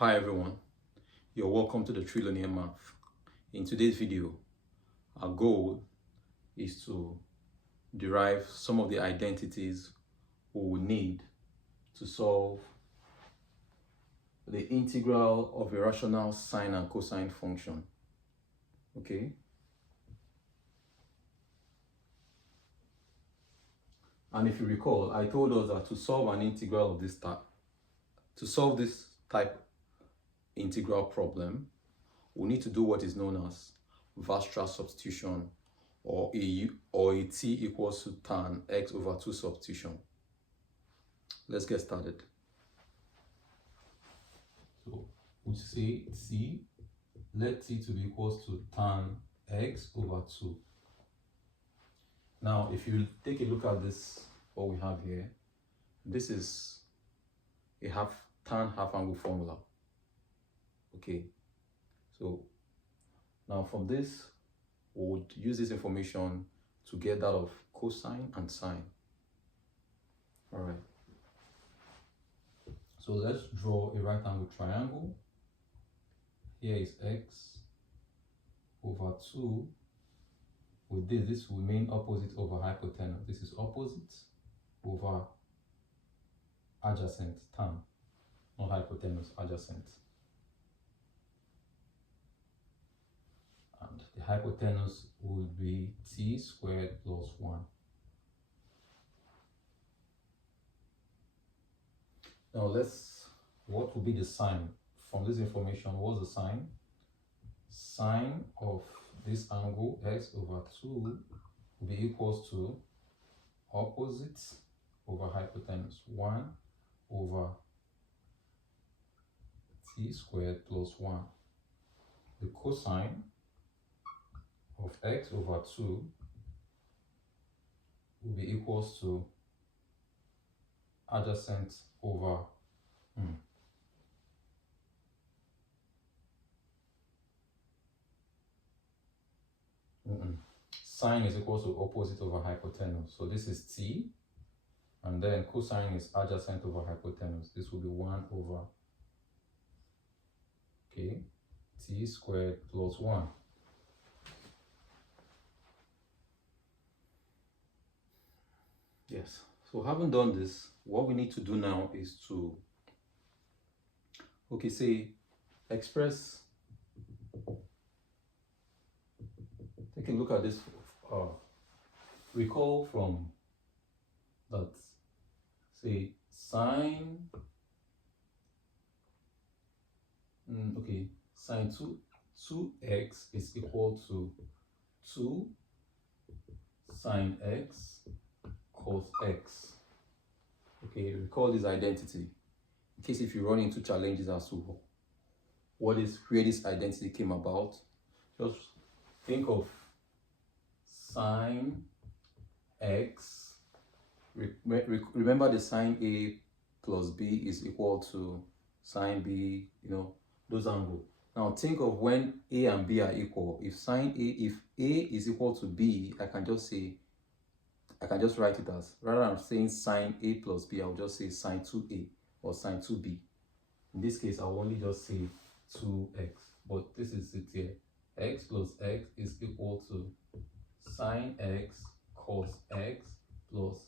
Hi everyone, you're welcome to the Trillionaire Math. In today's video, our goal is to derive some of the identities we will need to solve the integral of a rational sine and cosine function. Okay? And if you recall, I told us that to solve an integral of this type, to solve this type integral problem, we need to do what is known as Vastra substitution, or a t equals to tan x over 2 substitution. Let's get started. So we say t, let t to be equals to tan x over 2. Now, if you take a look at this, what we have here, this is a tan half angle formula. Okay, so now from this, we would use this information to get that of cosine and sine. All right. So let's draw a right angle triangle. Here is x over 2. With this will mean opposite over hypotenuse. This is opposite over adjacent, tan, not hypotenuse, adjacent. And the hypotenuse would be t squared plus 1. Now what will be the sine? From this information, what's the sine? Sine of this angle, x over 2, will be equals to opposite over hypotenuse, 1 over t squared plus 1. The cosine of x over 2 will be equals to adjacent over sine is equal to opposite over hypotenuse. So this is t, and then cosine is adjacent over hypotenuse. This will be 1 over t squared plus 1. Yes, so having done this, what we need to do now is to express, take a look at this, recall from that, say sine, sine 2x is equal to 2 sine x cos x. Okay, recall this identity in case if you run into challenges as to where this identity came about. Just think of sine x. Remember the sine A plus B is equal to sine B, those angles. Now think of when A and B are equal. If A is equal to B, I can just write it as, rather than saying sine A plus B, I'll just say sine 2A or sine 2B. In this case, I'll only just say 2x, but this is it here. X plus x is equal to sine x cos x plus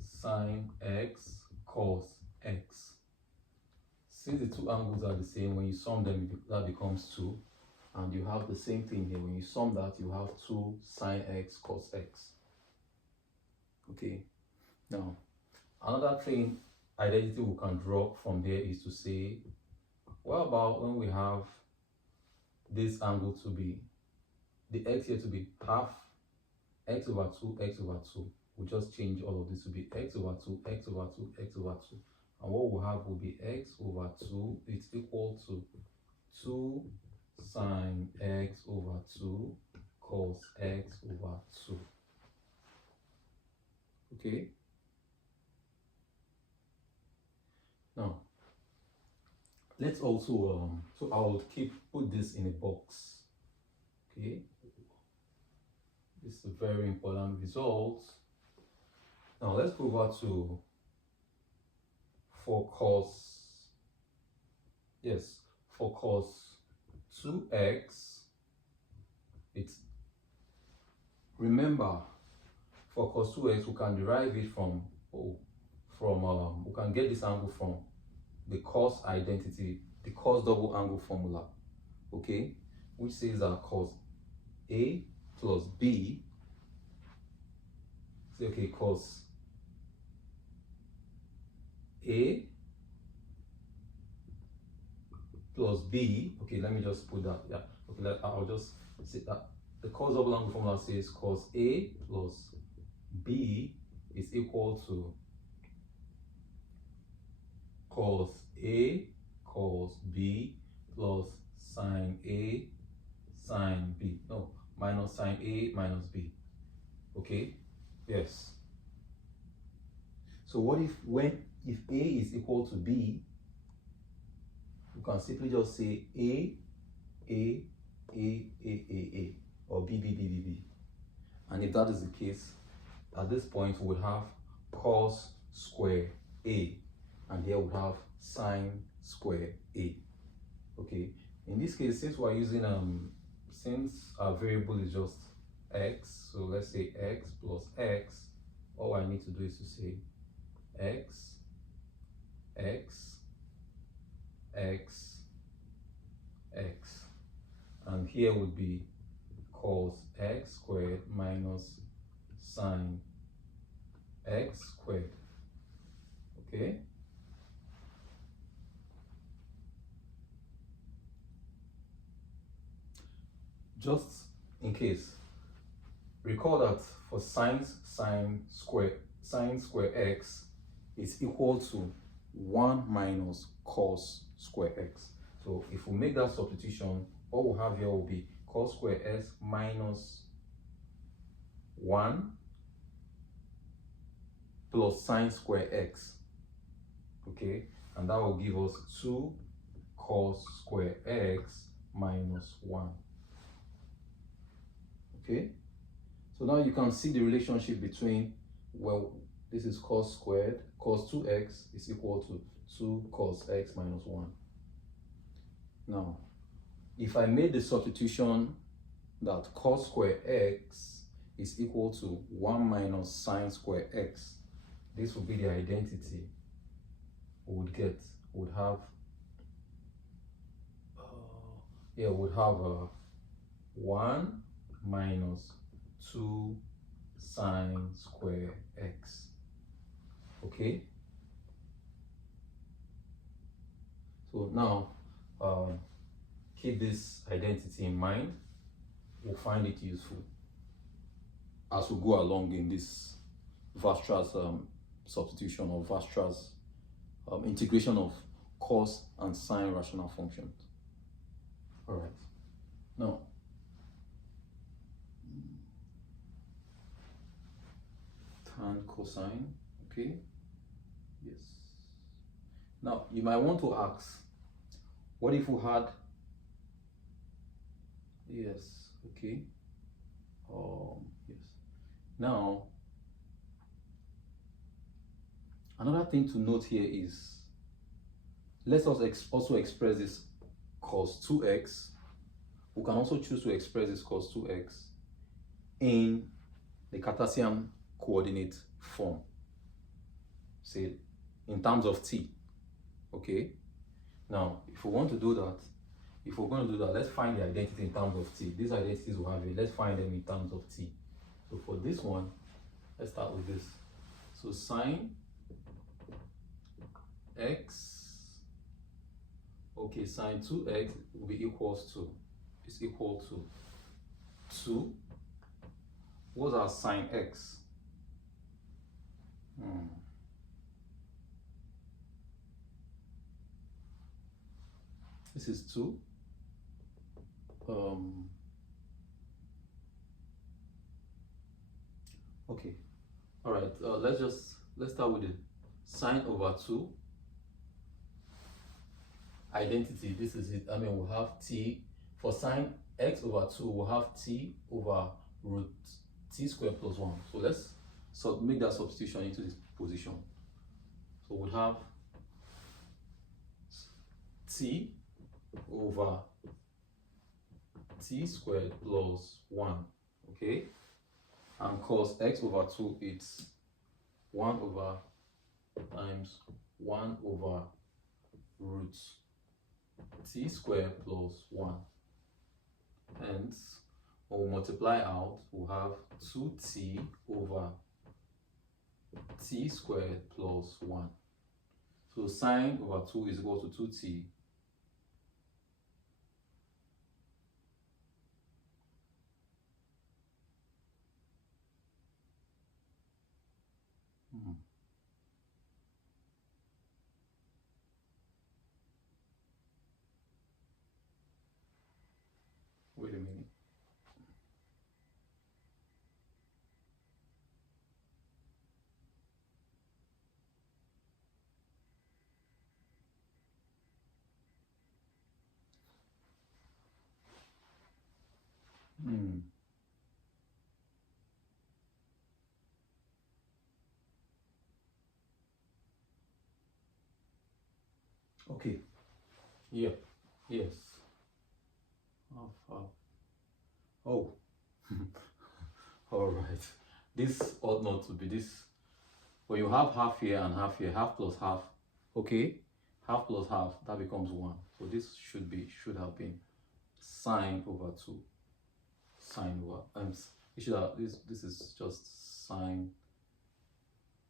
sine x cos x. Since the two angles are the same, when you sum them, that becomes 2. And you have the same thing here. When you sum that, you have 2 sine x cos x. Okay, now another identity we can draw from there is to say, what about when we have this angle to be, the x here to be half x over 2, x over 2. We'll just change all of this to be x over 2, x over 2, x over 2. And what we'll have will be x over 2, it's equal to 2 sine x over 2 cos x over 2. Okay. Now, let's also, so I'll put this in a box. Okay. This is a very important result. Now let's go over to for cos yes, for cos 2x, it's, remember, for cos 2x, we can derive it from, we can get this angle from the cos identity, the cos double angle formula, okay, which says that cos A plus B, say, okay, cos A plus B, okay, let me just put that, yeah, okay, I'll just say that the cos double angle formula says cos A plus B is equal to cos A cos B plus sine A sine B, no, minus sine A minus B, okay, yes. So what if, if A is equal to B, you can simply just say A, or B, and if that is the case, at this point we would have cos square A, and here we have sine square A, okay. In this case, since we're using since our variable is just x, so let's say x plus x, all I need to do is to say x, and here would be cos x squared minus sine x squared, okay. Just in case, recall that for sine square x is equal to 1 minus cos square x. So if we make that substitution, what we'll have here will be cos square x minus 1 plus sine square x, okay, and that will give us 2 cos square x minus 1, okay. So now you can see the relationship between, well, this is cos squared, cos 2x is equal to 2 cos x minus 1. Now, if I made the substitution that cos square x is equal to 1 minus sine square x, this would be the identity we would get. Would have, would have 1 minus 2 sine square x, okay. So now keep this identity in mind. We'll find it useful as we go along in this Vastra's substitution, or Vastra's integration of cos and sine rational functions. All right, now tan cosine, okay, yes. Now you might want to ask, what if we had, yes, okay, yes. Now another thing to note here is, let us also express this cos 2x. We can also choose to express this cos 2x in the Cartesian coordinate form, say in terms of t, okay. Now if we want to do that, if we're going to do that, let's find the identity in terms of t. These identities we have here, let's find them in terms of t. So for this one, let's start with this. So sine x, okay, sine 2x will be equals to, is equal to 2. What's our sine x? This is 2. Okay, all right, let's start with the sine over 2 identity. This is it. I mean, we'll have t for sine x over 2, we'll have t over root t squared plus 1. So let's make that substitution into this position. So we'll have t over t squared plus 1, okay? And cos x over 2, it's 1 over times 1 over root t squared plus 1. Hence, when we multiply out, we'll have 2t over t squared plus 1. So sine over 2 is equal to 2t Wait a minute. Okay. Yeah. Yes. Half, half. Oh. All right. This ought not to be this. When you have half here and half here, half plus half. Okay. Half plus half, that becomes 1. So this should have been sine over 2. Sine over it should have this is just sine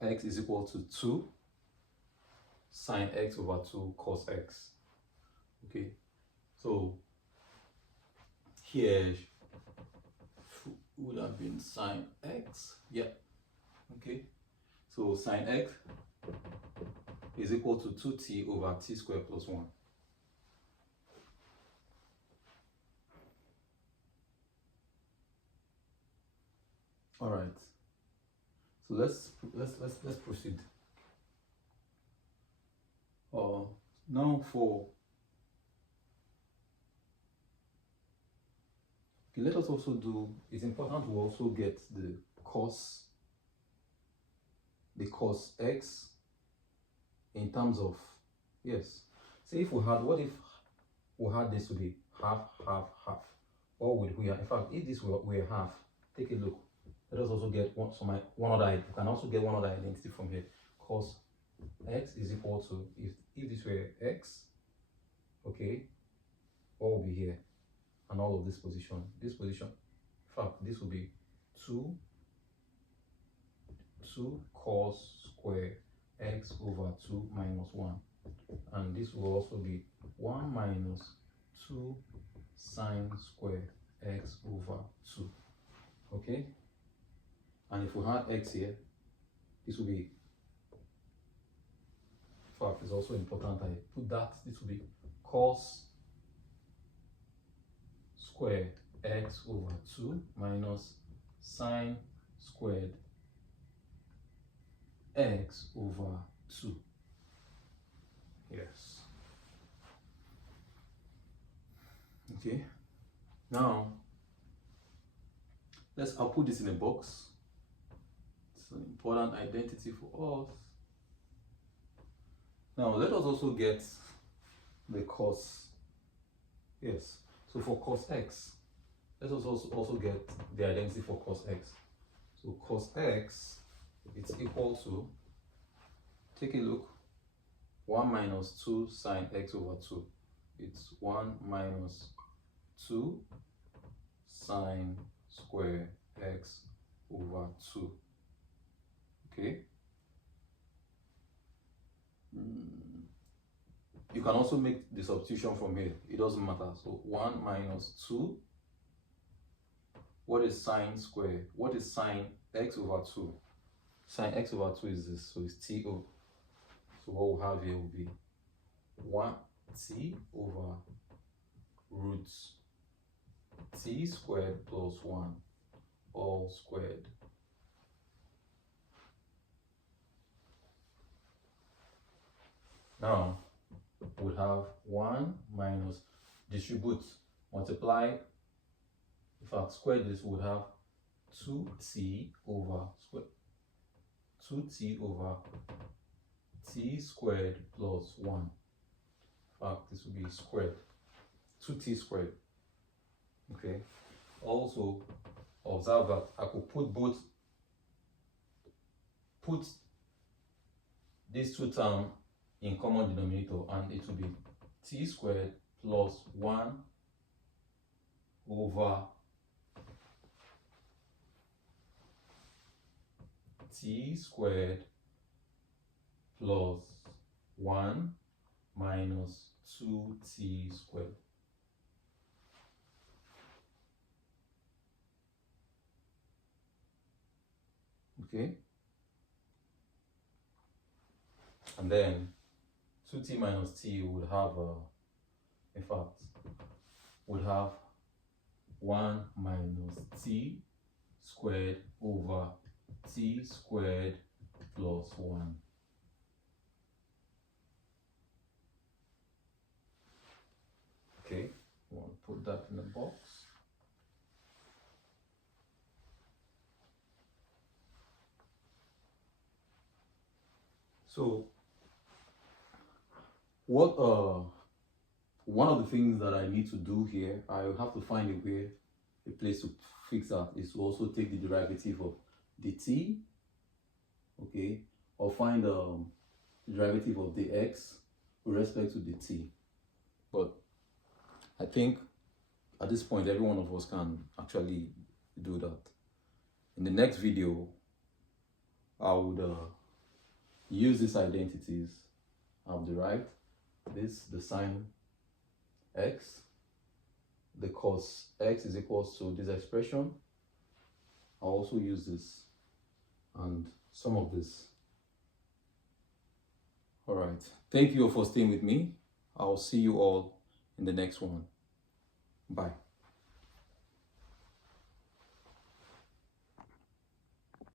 x is equal to 2 sine x over 2 cos x. Okay, so here would have been sine x. Yeah. Okay, so sine x is equal to 2t over t squared plus 1. All right, so let's proceed. Now let us also do, it's important to also get the cos x in terms of, yes, say if we had, what if we had this to be half, half, half? What would we have? In fact, if this were half, take a look. Let us also get one other, we can also get one other identity from here. Cos x is equal to, if this were x, okay, what will be here? And all of this position, in fact, this will be 2 cos square x over 2 minus 1. And this will also be 1 minus 2 sine square x over 2. Okay? And if we had x here, this will be, in fact, it's also important I put that, this will be cos squared x over 2 minus sine squared x over 2. Yes. Okay. Now, I'll put this in a box. It's an important identity for us. Now, let us also get the cos. Yes. So for cos x, let us also get the identity for cos x. So cos x, it's equal to, take a look, 1 minus 2 sine x over 2. It's 1 minus 2 sine square x over 2. Okay. You can also make the substitution from here. It doesn't matter. So 1 minus 2. What is sine square? What is sine x over 2? Sine x over 2 is this. So it's t over. So what we'll have here will be 1t over root t squared plus 1 all squared. Now, would have 1 minus, distribute, multiply, in fact, square this, would have 2t over t squared plus 1. In fact, this will be squared. 2t squared. Okay. Also, observe that I could put these two terms in common denominator, and it will be t squared plus 1 over t squared plus 1 minus 2t squared. Okay, and then 2t minus t would have in fact would have 1 minus t squared over t squared plus 1. Okay, we'll put that in the box. So what one of the things that I need to do here, I have to find a place to fix that, is to also take the derivative of the t, okay, or find the derivative of the x with respect to the t. But I think at this point every one of us can actually do that. In the next video, I would use these identities I've derived. This, the sine x, the cos x is equals to this expression. I'll also use this and some of this. All right, thank you all for staying with me. I'll see you all in the next one. Bye.